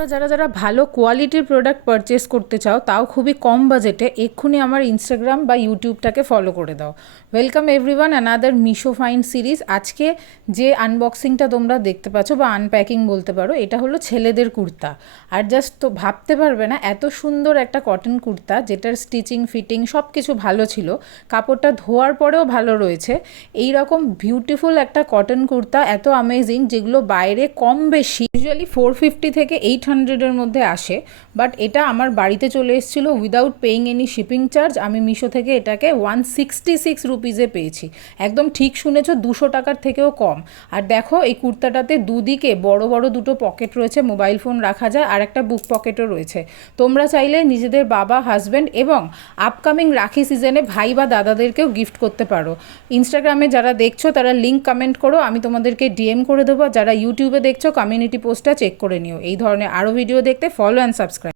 তোমরা যারা যারা ভালো কোয়ালিটির প্রোডাক্ট পারচেস করতে চাও, তাও খুবই কম বাজেটে, এক্ষুনি আমার ইনস্টাগ্রাম বা ইউটিউবটাকে ফলো করে দাও। Welcome everyone another Meesho fine series. আজকে যে আনবক্সিংটা তোমরা দেখতে পাচ্ছ বা আনপ্যাকিং বলতে পারো, এটা হলো ছেলেদের কুর্তা। আর জাস্ট তো ভাবতে পারবে না এত সুন্দর একটা কটন কুর্তা, যেটার স্টিচিং ফিটিং সব কিছু ভালো ছিল, কাপড়টা ধোয়ার পরেও ভালো রয়েছে। এই রকম বিউটিফুল একটা কটন কুর্তা এত অ্যামেজিং, যেগুলো বাইরে কম বেশি ইউজুয়ালি 450 থেকে 800-এর মধ্যে আসে, বাট এটা আমার বাড়িতে চলে এসেছিলো without paying any shipping charge. আমি মিশো থেকে এটাকে 166 রুপিজে পেয়েছি। একদম ঠিক শুনেছো, 200 টাকার থেকেও কম। আর দেখো, এই কুর্তাটাতে দুদিকে বড় বড় দুটো পকেট রয়েছে, মোবাইল ফোন রাখা যায়, আর একটা বুক পকেটও রয়েছে। তোমরা চাইলে নিজেদের বাবা, হাজব্যান্ড এবং আপকামিং রাখি সিজনে ভাই বা দাদাদেরকেও গিফট করতে পারো। ইনস্টাগ্রামে যারা দেখছো তারা লিঙ্ক কমেন্ট করো, আমি তোমাদেরকে ডিএম করে দেবো। যারা ইউটিউবে দেখছো, কমিউনিটি পোস্টটা চেক করে নিও। এই ধরনের আরও ভিডিও দেখতে ফলো অ্যান্ড সাবস্ক্রাইব।